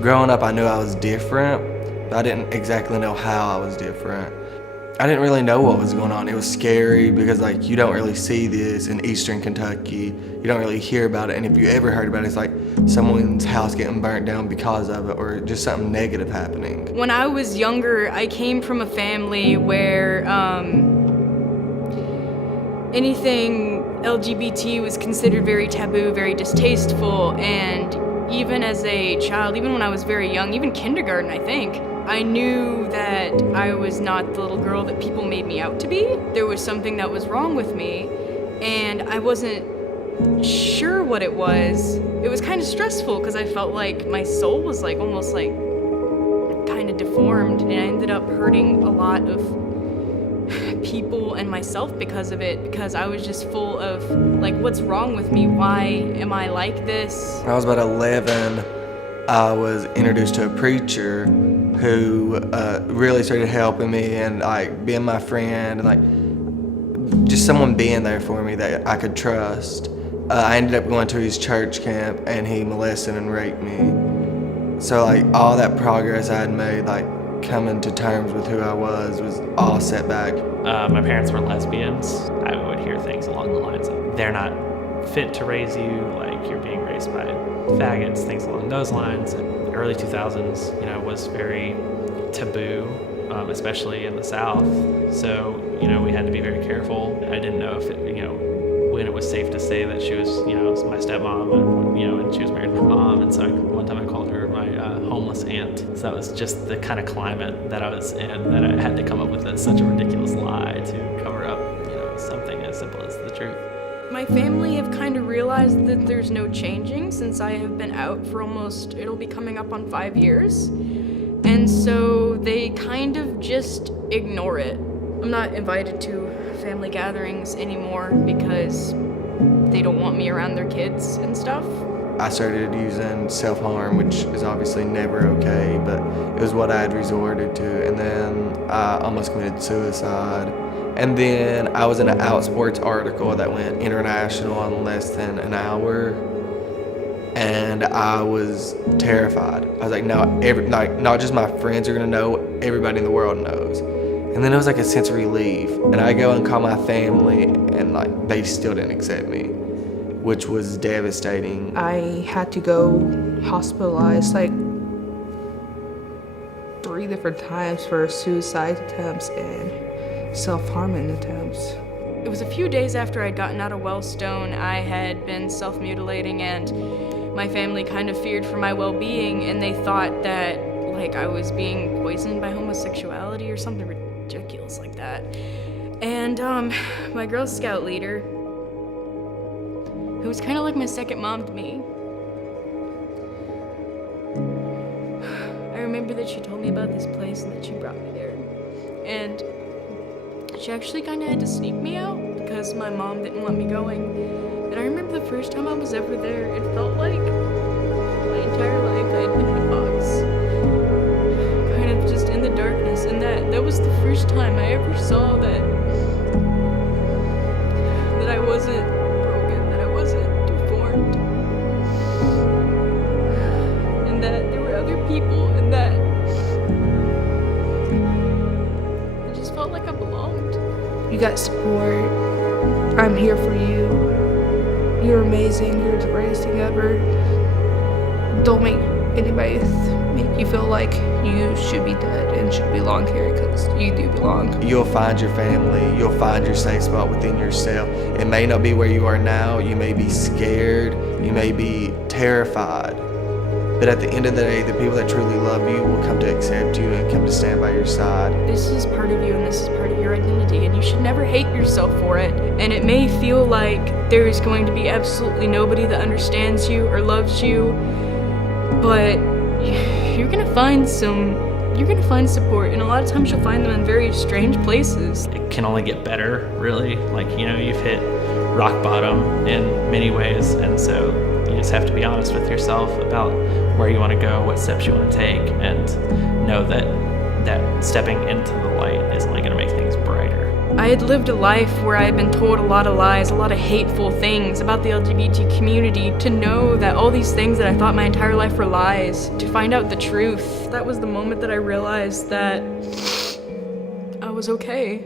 Growing up, I knew I was different, but I didn't exactly know how I was different. I didn't really know what was going on. It was scary because you don't really see this in Eastern Kentucky. You don't really hear about it, and if you ever heard about it, it's like someone's house getting burnt down because of it, or just something negative happening. When I was younger, I came from a family where anything LGBT was considered very taboo, very distasteful, and even as a child, even when I was very young, even kindergarten, I think, I knew that I was not the little girl that people made me out to be. There was something that was wrong with me, and I wasn't sure what it was. It was kind of stressful because I felt like my soul was almost kind of deformed, and I ended up hurting a lot of people and myself because of it, because I was just full of what's wrong with me? Why am I like this? When I was about 11, I was introduced to a preacher who really started helping me and being my friend and just someone being there for me that I could trust. I ended up going to his church camp and he molested and raped me. So all that progress I had made, coming to terms with who I was all set back. My parents were lesbians. I would hear things along the lines of, they're not fit to raise you, you're being raised by faggots, things along those lines. In the early 2000s, was very taboo, especially in the South. So, we had to be very careful. I didn't know if when it was safe to say that she was, my stepmom, and she was married to my mom. And so one time I called her my homeless aunt. So that was just the kind of climate that I was in, that I had to come up with such a ridiculous lie to cover up, something as simple as the truth. My family have kind of realized that there's no changing since I have been out for it'll be coming up on 5 years. And so they kind of just ignore it. I'm not invited to family gatherings anymore because they don't want me around their kids and stuff. I started using self-harm, which is obviously never okay, but it was what I had resorted to. And then I almost committed suicide. And then I was in an Outsports article that went international in less than an hour. And I was terrified. I was not just my friends are gonna know, everybody in the world knows. And then it was a sense of relief. And I go and call my family, and they still didn't accept me, which was devastating. I had to go hospitalized 3 different times for suicide attempts and self-harming attempts. It was a few days after I'd gotten out of Wellstone. I had been self-mutilating, and my family kind of feared for my well-being, and they thought that I was being poisoned by homosexuality or something ridiculous like that. And my Girl Scout leader, who was kind of like my second mom to me, I remember that she told me about this place and that she brought me there. And she actually kind of had to sneak me out because my mom didn't want me going. And I remember the first time I was ever there, it felt like my entire life I had been in a box, kind of just in the darkness. And that was the first time I ever saw that I wasn't broken, that I wasn't deformed, and that there were other people, and that I just felt like I belonged. You got support. I'm here for you. You're amazing. You're the greatest thing ever. Don't make anybody make you feel like you should be dead and should belong here, because you do belong. You'll find your family. You'll find your safe spot within yourself. It may not be where you are now. You may be scared. You may be terrified. But at the end of the day, the people that truly love you will come to accept you and come to stand by your side. This is part of you, and this is part of your identity, and you should never hate yourself for it. And it may feel like there is going to be absolutely nobody that understands you or loves you, but you're gonna find support, and a lot of times you'll find them in very strange places. It can only get better, really. You've hit rock bottom in many ways, and so you just have to be honest with yourself about where you want to go, what steps you want to take, and know that stepping into the light is only going to make things brighter. I I had lived a life where I had been told a lot of lies, a lot of hateful things about the LGBT community. To know that all these things that I thought my entire life were lies, to find out the truth, that was the moment that I realized that I was okay.